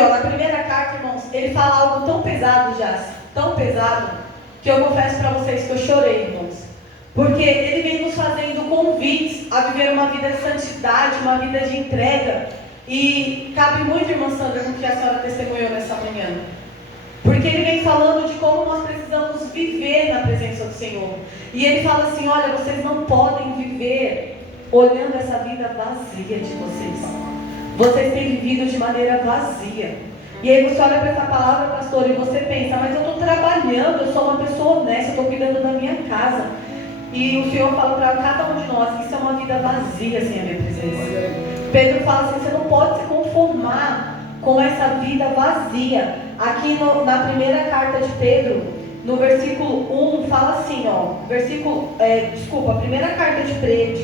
Ó, na primeira carta, irmãos, ele fala algo tão pesado já, tão pesado, que eu confesso para vocês que eu chorei, irmãos. Porque ele vem nos fazendo convites a viver uma vida de santidade, uma vida de entrega. E cabe muito, irmã Sandra, com o que a senhora testemunhou nessa manhã. Porque ele vem falando de como nós precisamos viver na presença do Senhor. E ele fala assim, olha, vocês não podem viver olhando essa vida vazia de vocês. Vocês têm vivido de maneira vazia. E aí você olha para essa palavra, pastor, e você pensa, mas eu estou trabalhando, eu sou uma pessoa honesta, eu estou cuidando da minha casa. E o Senhor fala para cada um de nós que isso é uma vida vazia sem a minha presença. Pedro fala assim, você não pode se conformar com essa vida vazia. Aqui na primeira carta de Pedro, no versículo 1, fala assim, ó, a primeira carta de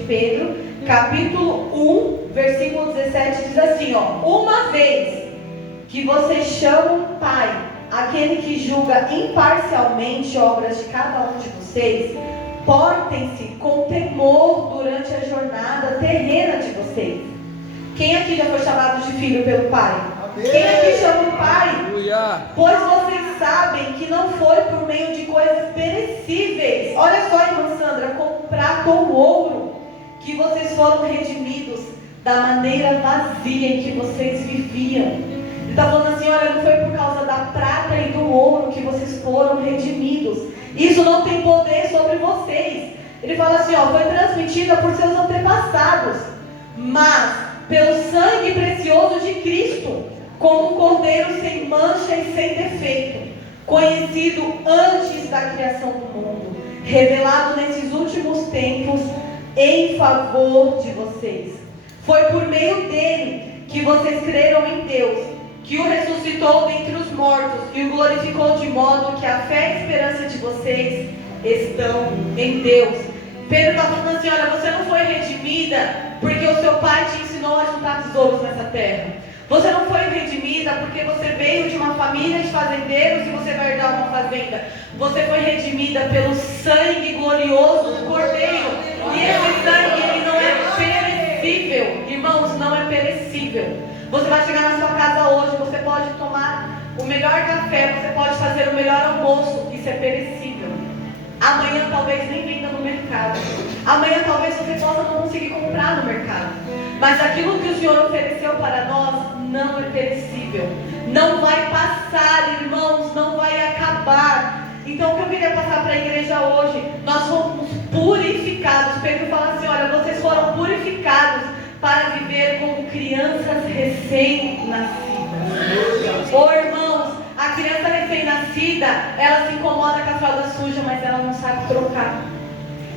Pedro, capítulo 1, versículo 17, diz assim, ó, uma vez que vocês chamam Pai, aquele que julga imparcialmente obras de cada um de vocês, portem-se com temor durante a jornada terrena de vocês. Quem aqui já foi chamado de filho pelo Pai? Amém. Quem aqui chama o Pai? Aleluia. Pois vocês sabem que não foi por meio de coisas perecíveis. Olha só, irmã Sandra, com prata ou ouro, que vocês foram redimidos da maneira vazia em que vocês viviam. Ele está falando assim, olha, não foi por causa da prata e do ouro que vocês foram redimidos. Isso não tem poder sobre vocês. Ele fala assim, ó, foi transmitida por seus antepassados, mas pelo sangue precioso de Cristo, como um cordeiro sem mancha e sem defeito, conhecido antes da criação do mundo, revelado nesses últimos tempos em favor de vocês. Foi por meio dele que vocês creram em Deus, que o ressuscitou dentre os mortos e o glorificou, de modo que a fé e a esperança de vocês estão em Deus. Pedro está falando assim, olha, você não foi redimida porque o seu pai te ensinou a juntar tesouros nessa terra. Você não foi redimida porque você veio de uma família de fazendeiros e você vai herdar uma fazenda. Você foi redimida pelo sangue glorioso do Cordeiro. E esse sangue, ele não é perecível. Irmãos, não é perecível. Você vai chegar na sua casa hoje, você pode tomar o melhor café, você pode fazer o melhor almoço. Isso é perecível. Amanhã talvez nem venda no mercado. Amanhã talvez você possa não conseguir comprar no mercado. Mas aquilo que o Senhor ofereceu para nós não é perecível. Não vai passar, irmãos, não vai acabar. Então o que eu queria passar para a igreja hoje, nós fomos purificados. Pedro fala assim, olha, vocês foram purificados para viver como crianças recém-nascidas. Ô irmãos, a criança recém-nascida, ela se incomoda com a fralda suja, mas ela não sabe trocar.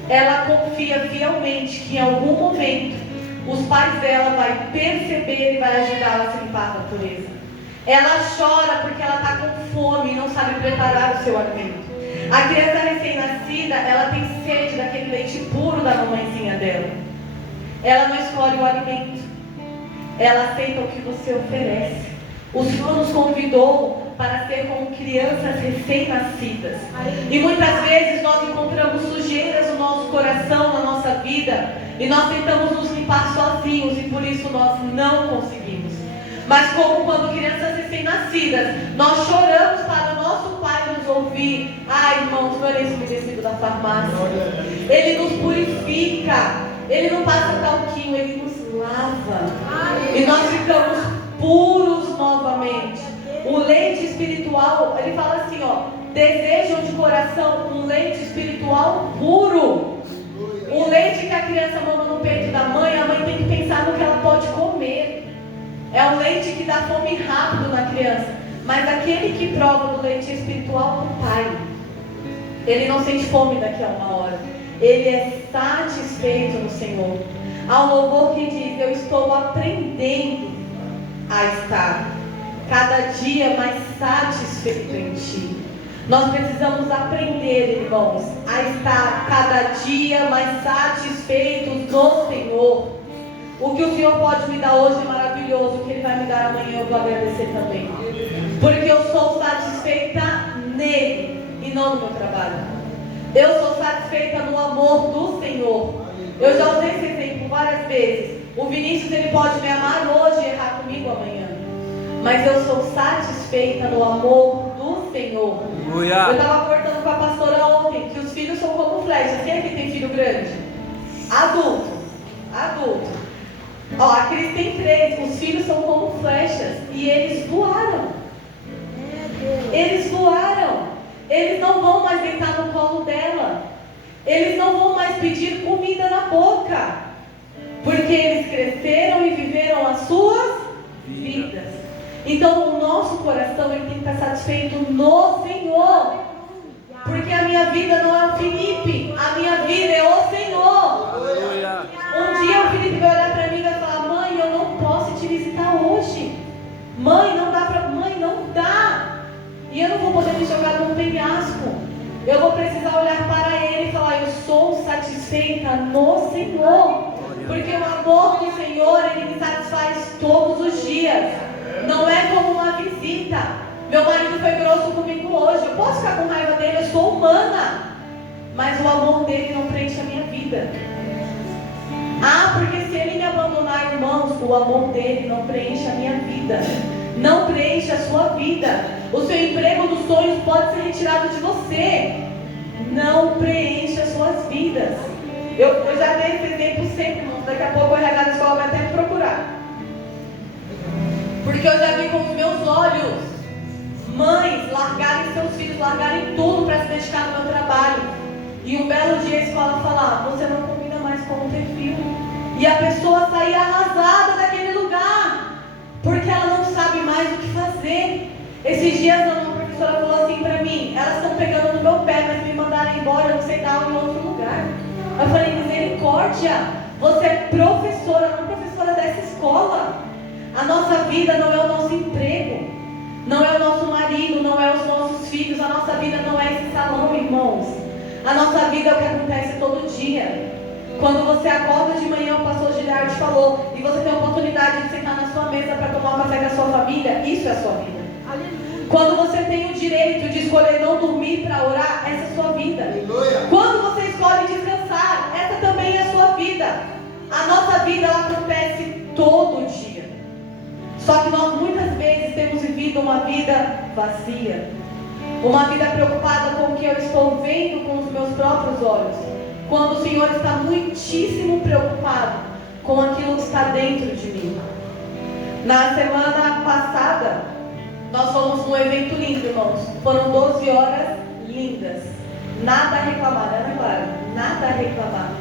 Ela confia fielmente que em algum momento os pais dela vão perceber e vai ajudá-la a se limpar da pureza. Ela chora porque ela está com fome e não sabe preparar o seu alimento. A criança recém-nascida, ela tem sede daquele leite puro da mamãezinha dela. Ela não escolhe o alimento, ela aceita o que você oferece. O Senhor nos convidou para ser como crianças recém-nascidas. E muitas vezes nós encontramos sujeiras no nosso coração, na nossa vida, e nós tentamos nos limpar sozinhos, e por isso nós não conseguimos. Mas como quando crianças recém-nascidas, nós choramos para o nosso Pai nos ouvir. Ai, irmãos, não é esse umedecido da farmácia. Ele nos purifica. Ele não passa talquinho, ele nos lava. E nós ficamos puros novamente. O leite espiritual, ele fala assim, ó, desejam de coração um leite espiritual puro. O leite que a criança mama no peito da mãe, a mãe tem que pensar no que ela pode comer. É um leite que dá fome rápido na criança. Mas aquele que prova do leite espiritual do Pai, ele não sente fome daqui a uma hora. Ele é satisfeito no Senhor. Há um louvor que diz, eu estou aprendendo a estar cada dia mais satisfeito em Ti. Nós precisamos aprender, irmãos, a estar cada dia mais satisfeitos no Senhor. O que o Senhor pode me dar hoje é maravilhoso. O que Ele vai me dar amanhã eu vou agradecer também. Porque eu sou satisfeita nele e não no meu trabalho. Eu sou satisfeita no amor do Senhor. Eu já usei esse exemplo várias vezes. O Vinícius, ele pode me amar hoje e errar comigo amanhã. mas eu sou satisfeita no amor do Senhor. Aleluia. Eu estava cortando com a pastora ontem que os filhos são como flechas. Quem aqui tem filho grande? Adulto. Ó, a Cris tem 3. Os filhos são como flechas e eles voaram. Eles voaram. Eles não vão mais deitar no colo dela. Eles não vão mais pedir comida na boca, porque eles cresceram e viveram as suas vidas. Então o nosso coração ele tem que estar satisfeito no Senhor, porque a minha vida não é o Felipe, a minha vida é o Senhor. Aleluia. Um dia o Felipe vai olhar para mim e vai falar: mãe, eu não posso te visitar hoje. Mãe, não dá para. Mãe, não dá. E eu não vou poder me jogar num penhasco. Eu vou precisar olhar para ele e falar: eu sou satisfeita no Senhor. Porque o amor do Senhor, ele me satisfaz todos os dias. Não é como uma visita. Meu marido foi grosso comigo hoje. Eu posso ficar com raiva dele, eu sou humana. Mas o amor dele não preenche a minha vida. Ah, porque se ele me abandonar, irmãos, o amor dele não preenche a minha vida. Não preenche a sua vida. O seu emprego dos sonhos pode ser retirado de você. Não preenche as suas vidas. Eu já dei esse exemplo sempre, irmãos. Daqui a pouco o RH da escola vai até me procurar. Porque eu já vi com os meus olhos mães largarem seus filhos, largarem tudo para se dedicar no meu trabalho. E um belo dia a escola falar: você não combina mais com o perfil. E a pessoa sair arrasada daquele lugar, porque ela não sabe mais o que fazer. Esses dias uma professora falou assim para mim: elas estão pegando no meu pé, mas me mandaram embora, eu não sei dar em outro lugar. Eu falei: misericórdia, você é professora, não professora dessa escola. A nossa vida não é o nosso emprego, não é o nosso marido, não é os nossos filhos. A nossa vida não é esse salão, irmãos. A nossa vida é o que acontece todo dia. Quando você acorda de manhã, o pastor Giliardi falou, e você tem a oportunidade de sentar na sua mesa para tomar um café com a sua família, isso é a sua vida. Aleluia. Quando você tem o direito de escolher não dormir para orar, essa é a sua vida. Aleluia. Quando você escolhe descansar, essa também é a sua vida. A nossa vida ela acontece todo dia. Só que nós muitas vezes temos vivido uma vida vazia, uma vida preocupada com o que eu estou vendo com os meus próprios olhos, quando o Senhor está muitíssimo preocupado com aquilo que está dentro de mim. Na semana passada, nós fomos num evento lindo, irmãos. Foram 12 horas lindas. Nada a reclamar, né, Clara? Nada a reclamar.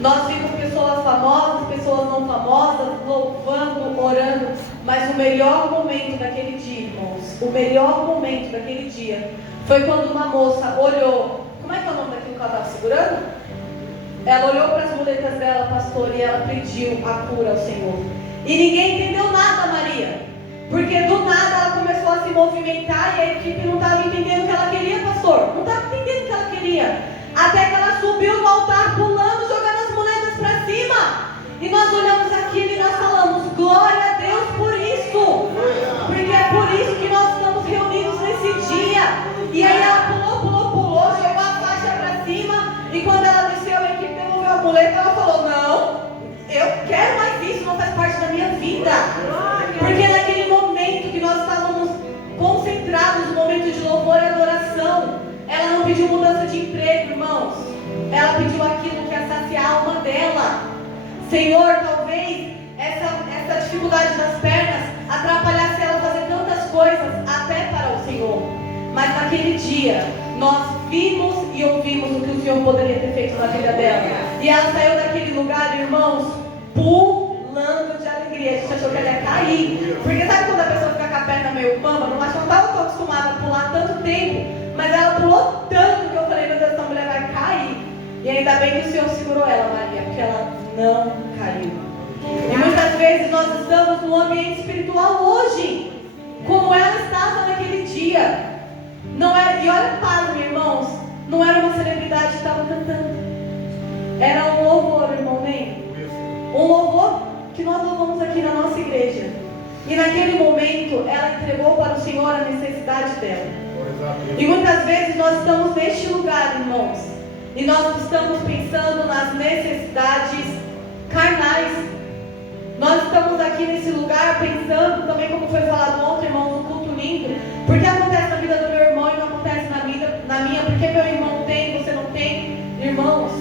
Nós vimos pessoas famosas, pessoas não famosas, louvando, orando. Mas o melhor momento daquele dia, irmãos, o melhor momento daquele dia foi quando uma moça olhou. Como é que é o nome daquilo que ela estava segurando? Ela olhou para as muletas dela, pastor, e ela pediu a cura ao Senhor. E ninguém entendeu nada, Maria. Porque do nada ela começou a se movimentar e a equipe não estava entendendo o que ela queria, pastor. Não estava entendendo o que ela queria. Até que ela subiu no altar pulando, jogando as moedas para cima. E nós olhamos aquilo e nós falamos: glória a Deus por isso. Porque é por isso que nós estamos reunidos nesse dia. E aí ela pulou, jogou a faixa para cima. E quando ela desceu, a equipe devolveu a muleta. Ela falou: não, eu quero mais isso, não faz parte da minha vida. Porque naquele momento que nós estávamos concentrados no momento de louvor e adoração, ela não pediu mudança de emprego, irmãos. Ela pediu aquilo que ia saciar a alma dela. Senhor, talvez essa dificuldade das pernas atrapalhasse ela fazer tantas coisas até para o Senhor. Mas naquele dia, nós vimos e ouvimos o que o Senhor poderia ter feito na vida dela. E ela saiu daquele lugar, irmãos, pulando de alegria. A gente achou que ela ia cair. Porque sabe quando a pessoa fica com a perna meio bamba? Não estava tão acostumada a pular tanto tempo. Mas ela pulou tanto que eu falei: meu Deus, essa mulher vai cair. E ainda bem que o Senhor segurou ela, Maria, porque ela não caiu. E muitas vezes nós estamos no ambiente espiritual hoje, como ela estava naquele dia. Não era, e olha, pasme, irmãos, não era uma celebridade que estava cantando. Era um louvor, irmão, nem um louvor que nós louvamos aqui na nossa igreja. E naquele momento ela entregou para o Senhor a necessidade dela. E muitas vezes nós estamos neste lugar, irmãos, e nós estamos pensando nas necessidades carnais. Nós estamos aqui nesse lugar lugar pensando, também como foi falado ontem, irmãos, um culto lindo, porque acontece na vida do meu irmão e não acontece na minha, porque meu irmão tem, você não tem. Irmãos,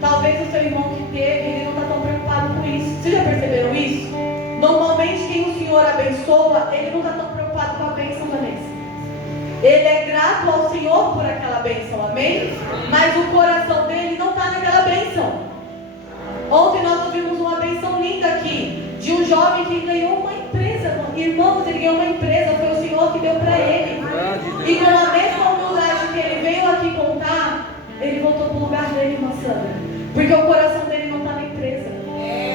talvez o seu irmão que teve, ele não está tão preocupado com isso. Vocês já perceberam isso? Normalmente quem o Senhor abençoa, ele não está tão preocupado com a bênção, Vanessa. Ele é grato ao Senhor por aquela bênção, amém? Mas o coração dele não está naquela bênção. Ontem nós ouvimos uma bênção linda aqui, de um jovem que ganhou uma empresa. Irmãos, ele ganhou uma empresa, foi o Senhor que deu para ele. E com a mesma humildade que ele veio aqui contar, ele voltou para o lugar dele, irmã Sandra. Porque o coração dele não está na empresa.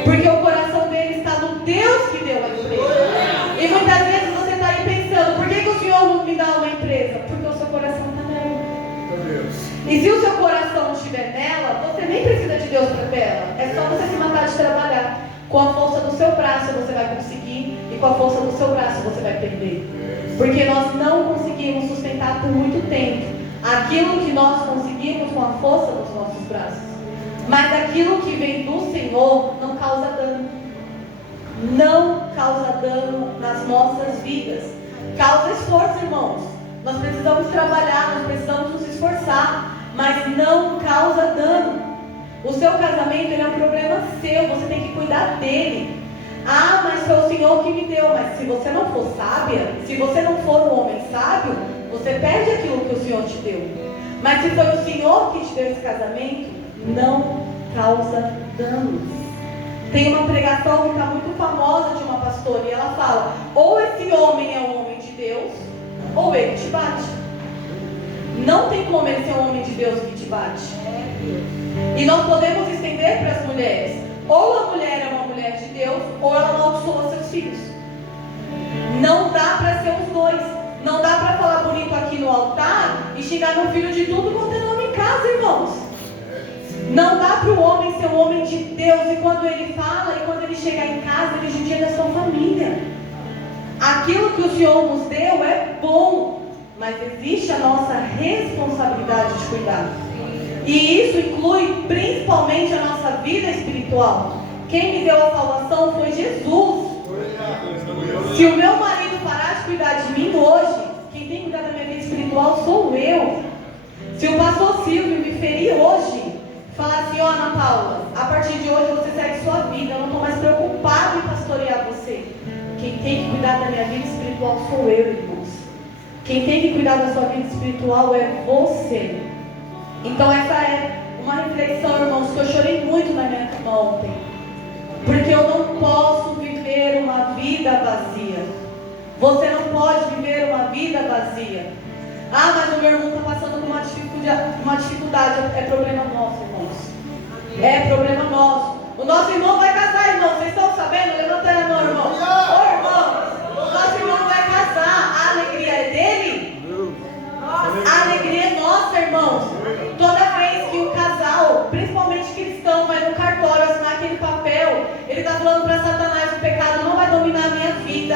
Porque o coração dele está no Deus que deu a empresa. E muitas vezes você está aí pensando, por que o Senhor não me dá uma empresa? Porque o seu coração está nela. E se o seu coração estiver nela, você nem precisa de Deus para ela. É só você se matar de trabalhar. Com a força do seu braço você vai conseguir, e com a força do seu braço você vai perder. Porque nós não conseguimos sustentar por muito tempo aquilo que nós conseguimos com a força dos nossos braços. Mas aquilo que vem do Senhor não causa dano. Não causa dano nas nossas vidas. Causa esforço, irmãos. Nós precisamos trabalhar, nós precisamos nos esforçar, mas não causa dano. O seu casamento, ele é um problema seu, você tem que cuidar dele. Ah, mas foi o Senhor que me deu. Mas se você não for sábia, se você não for um homem sábio, você perde aquilo que o Senhor te deu. Mas se foi o Senhor que te deu esse casamento, não causa danos. Tem uma pregação que está muito famosa de uma pastora, e ela fala, ou esse homem é um homem de Deus, ou ele te bate. Não tem como ele ser um homem de Deus que te bate. E nós podemos estender para as mulheres. Ou a mulher é uma mulher de Deus, ou ela amaldiçoa seus filhos. Não dá para ser os dois. Não dá para falar bonito aqui no altar e xingar meu filho de tudo quanto é nome em casa, irmãos. Não dá para o homem ser um homem de Deus e quando ele fala e quando ele chegar em casa, ele judia da sua família. Aquilo que o Senhor nos deu é bom, mas existe a nossa responsabilidade de cuidar. E isso inclui principalmente a nossa vida espiritual. Quem me deu a salvação foi Jesus. Se o meu marido parar de cuidar de mim hoje, quem tem que cuidar da minha vida espiritual sou eu. Se o pastor Silvio me ferir hoje, falar assim, ó Ana Paula, a partir de hoje você segue sua vida, eu não estou mais preocupado em pastorear você. Quem tem que cuidar da minha vida espiritual sou eu, irmãos. Quem tem que cuidar da sua vida espiritual é você. Então essa é uma reflexão, irmãos, que eu chorei muito na minha cama ontem. Porque eu não posso viver uma vida vazia. Você não pode viver uma vida vazia. Ah, mas o meu irmão está passando por uma dificuldade. É problema nosso, irmãos. É problema nosso. O nosso irmão vai casar, irmão. Vocês estão sabendo? Levanta a mão, irmão. Ô, irmão, o nosso irmão vai casar. A alegria é dele? A alegria é nossa, irmãos. Toda vez que o casal, principalmente cristão, vai no cartório assinar aquele papel, ele está falando para Satanás, o pecado não vai dominar a minha vida.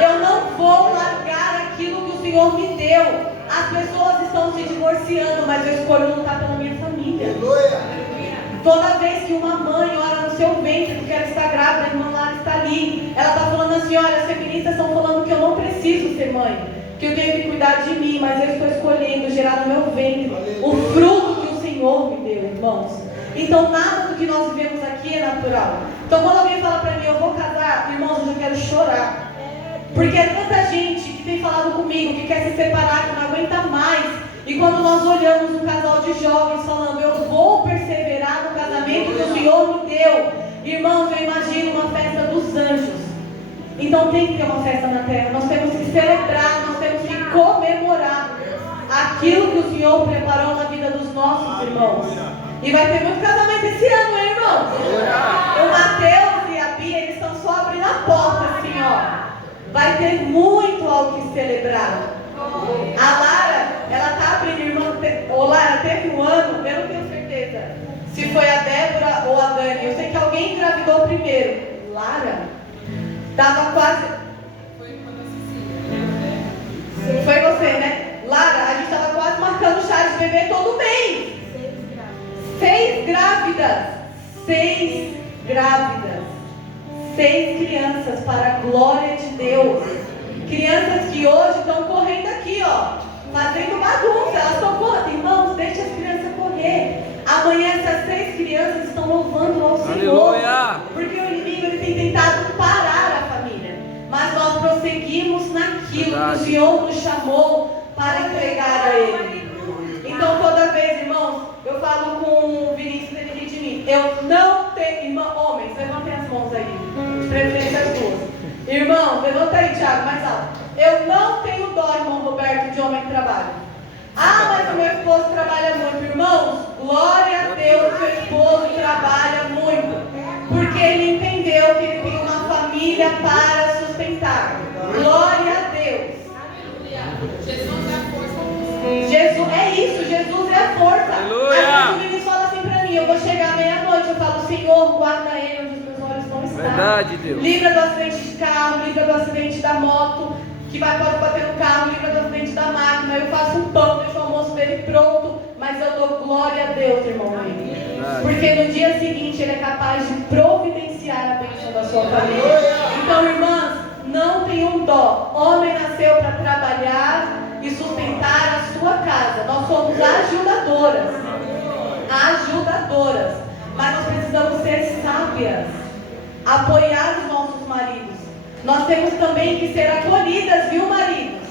Eu não vou largar aquilo que o Senhor me deu. As pessoas estão se divorciando, mas eu escolho lutar pela minha família. Toda vez que uma mãe ora no seu ventre porque ela está grávida, a irmã Lara está ali, ela está falando assim, olha, as feministas estão falando que eu não preciso ser mãe, que eu tenho que cuidar de mim, mas eu estou escolhendo gerar no meu ventre o fruto que o Senhor me deu, irmãos. Então nada do que nós vivemos aqui é natural. Então quando alguém fala para mim, eu vou casar, irmãos, eu já quero chorar. Porque é tanta gente que tem falado comigo, que quer se separar, que não aguenta mais. E quando nós olhamos um casal de jovens falando, eu vou perseverar no casamento que o Senhor me deu. Irmãos, eu imagino uma festa dos anjos. Então tem que ter uma festa na terra. Nós temos que celebrar, nós temos que comemorar aquilo que o Senhor preparou na vida dos nossos irmãos. E vai ter muito casamento esse ano, hein, irmãos? O Mateus e a Bia, eles estão só abrindo a porta, assim, ó. Vai ter muito ao que celebrar. A Lara, ela está abrindo, irmã. Ô Lara, teve um ano, eu não tenho certeza se foi a Débora ou a Dani. Eu sei que alguém engravidou primeiro. Lara, estava quase. Foi você, né? Lara, a gente estava quase marcando chá de bebê todo mês. 6 grávidas. 6 grávidas. 6 crianças para a glória de Deus. Crianças que hoje estão correndo aqui, ó, fazendo bagunça. Elas estão correndo. Irmãos, deixa as crianças correr. Amanhã essas 6 crianças estão louvando ao Senhor. Aleluia. Porque o inimigo ele tem tentado parar a família. Mas nós prosseguimos naquilo que o Senhor nos chamou para entregar a Ele. Então toda vez, irmãos, eu falo com o Vinícius, ele ri de mim. Eu não tenho, irmão, homens, levantem as mãos aí, de preferência as duas. Irmão, levanta aí, Thiago, mais alto. Eu não tenho dó, irmão Roberto, de homem que trabalha. Ah, mas o meu esposo trabalha muito. Irmãos, glória a Deus, que o esposo trabalha muito. Porque ele entendeu que ele tem uma família para sustentar. Glória a Deus. Jesus é a força. Jesus, é isso, Jesus é a força. Às vezes o Vinícius fala assim pra mim, eu vou chegar meia-noite, eu falo, Senhor, guarda ele onde os meus olhos não estão. Verdade, Deus. Livra do acidente de carro, livra do acidente da moto, que pode bater no carro, livra do acidente da máquina. Eu faço um pão, deixo o almoço dele pronto, mas eu dou glória a Deus, irmão. Porque no dia seguinte ele é capaz de providenciar a bênção da sua família. Então, irmãs, não tenham dó. Homem nasceu para trabalhar e sustentar a sua casa. Nós somos ajudadoras. Ajudadoras. Mas nós precisamos ser sábias. Apoiar os nossos maridos. Nós temos também que ser acolhidas, viu, maridos?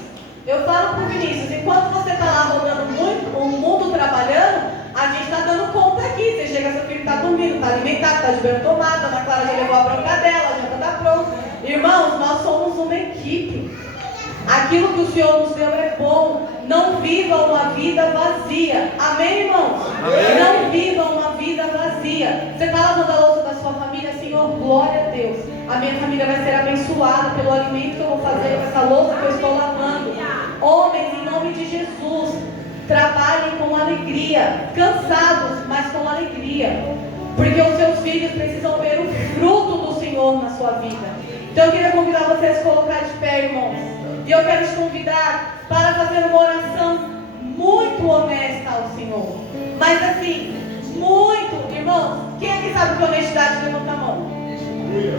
Eu falo para o Vinícius, enquanto você está lá rodando muito, o mundo trabalhando, a gente está dando conta aqui. Você chega, seu filho está dormindo, está alimentado, está de banho tomado, a Ana Clara já levou a bronca dela, a janta está pronta. Irmãos, nós somos uma equipe. Aquilo que o Senhor nos deu é bom. Não vivam uma vida vazia. Amém, irmãos? Amém. Não vivam uma vida vazia. Você está lavando a louça da sua família, Senhor, glória a Deus. A minha família vai ser abençoada pelo alimento que eu vou fazer com essa louça que eu estou lavando. Homens, em nome de Jesus, trabalhem com alegria. Cansados, mas com alegria. Porque os seus filhos precisam ver o fruto do Senhor na sua vida. Então eu queria convidar você a se colocar de pé, irmãos. E eu quero te convidar para fazer uma oração muito honesta ao Senhor. Mas assim, muito, irmãos, quem aqui sabe que é honestidade? Levanta a mão.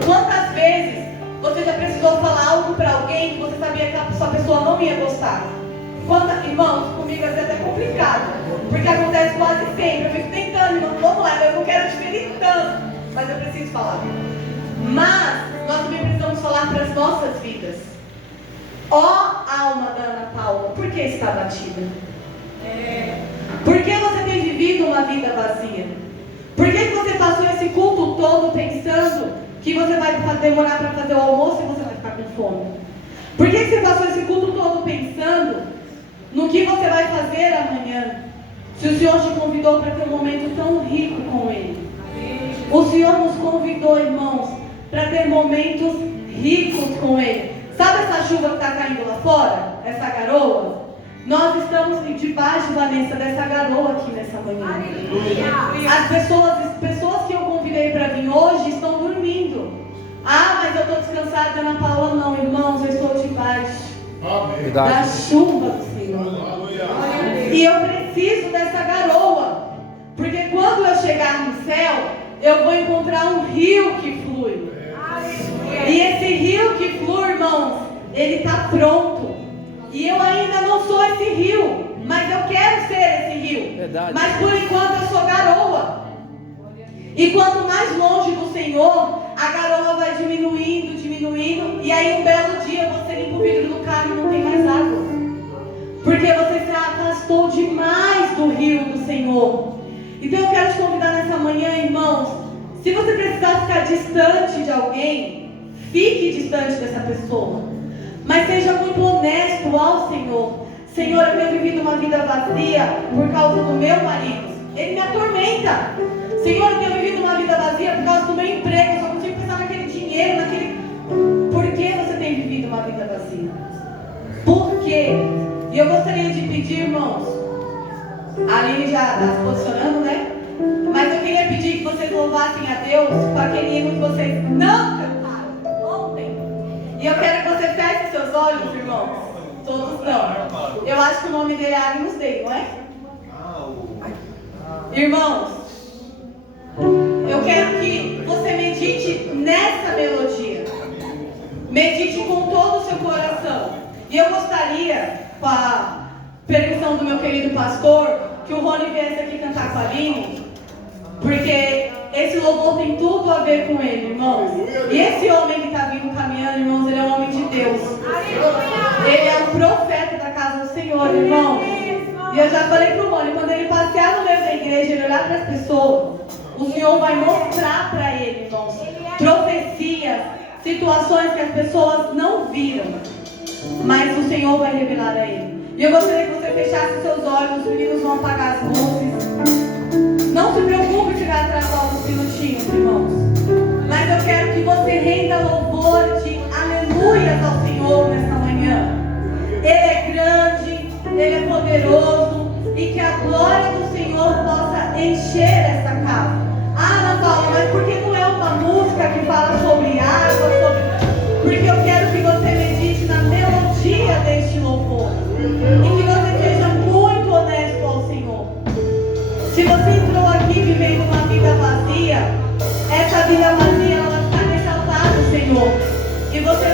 Quantas vezes você já precisou falar algo para alguém que você sabia que a sua pessoa não ia gostar? Irmãos, comigo às vezes é complicado, porque acontece quase sempre. Eu fico tentando, irmão, vamos lá, eu não quero te ferir tanto, mas eu preciso falar. Mas nós também precisamos falar para as nossas vidas. Ó alma da Ana Paula, por que está batida? Por que você tem vivido uma vida vazia? Por que você passou esse culto todo pensando que você vai demorar para fazer o almoço e você vai ficar com fome? Por que você passou esse culto todo pensando no que você vai fazer amanhã? Se o Senhor te convidou para ter um momento tão rico com Ele. O Senhor nos convidou, irmãos, para ter momentos ricos com Ele. Sabe essa chuva que está caindo lá fora? Essa garoa? Nós estamos debaixo, Vanessa, dessa garoa aqui nessa manhã. As pessoas que eu convidei para vir hoje estão dormindo. Ah, mas eu estou descansada, Ana Paula. Não, irmãos, eu estou debaixo da chuva do Senhor. E eu preciso dessa garoa. Porque quando eu chegar no céu, eu vou encontrar um rio que flui. E esse rio que flui, irmãos, ele está pronto. E eu ainda não sou esse rio, mas eu quero ser esse rio. Verdade. Mas por enquanto eu sou garoa. E quanto mais longe do Senhor, a garoa vai diminuindo, diminuindo. E aí um belo dia você limpa o vidro do carro e não tem mais água. Porque você se afastou demais do rio do Senhor. Então eu quero te convidar nessa manhã, irmãos. Se você precisar ficar distante de alguém, fique distante dessa pessoa. Mas seja muito honesto ao Senhor. Senhor, eu tenho vivido uma vida vazia por causa do meu marido. Ele me atormenta. Senhor, eu tenho vivido uma vida vazia por causa do meu emprego. Eu só consigo pensar naquele dinheiro, naquele... Por que você tem vivido uma vida vazia? Por quê? E eu gostaria de pedir, irmãos, a Aline já está se posicionando, né? Mas eu queria pedir que vocês louvassem a Deus com aquele hino que vocês não cantaram ontem. E eu quero que você feche seus olhos, irmãos. Todos não. Eu acho que o nome dele é Agnus Dei, não é? Irmãos, eu quero que você medite nessa melodia. Medite com todo o seu coração. E eu gostaria, com a permissão do meu querido pastor, que o Rony viesse aqui cantar com a Aline, porque esse louvor tem tudo a ver com ele, irmãos. E esse homem que está vindo caminhando, irmãos, ele é um homem de Deus. Ele é um profeta da casa do Senhor, irmãos. E eu já falei para o Rony, quando ele passear no meio da igreja, ele olhar para as pessoas, o Senhor vai mostrar para ele, irmãos, profecias, situações que as pessoas não viram, mas o Senhor vai revelar a ele. E eu gostaria que você fechasse seus olhos, os meninos vão apagar as luzes. Não se preocupe em ficar atrás de alguns minutinhos, irmãos. Mas eu quero que você renda louvor de aleluias ao Senhor nessa manhã. Ele é grande, Ele é poderoso, e que a glória do Senhor possa encher essa casa. Ah, Ana Paula, mas por que não é uma música que fala sobre água, Porque eu quero que você medite na melodia deste louvor. E que você seja muito honesto ao Senhor. Se você entrou aqui vivendo uma vida vazia, essa vida vazia ela vai ficar nesse altar do Senhor. E você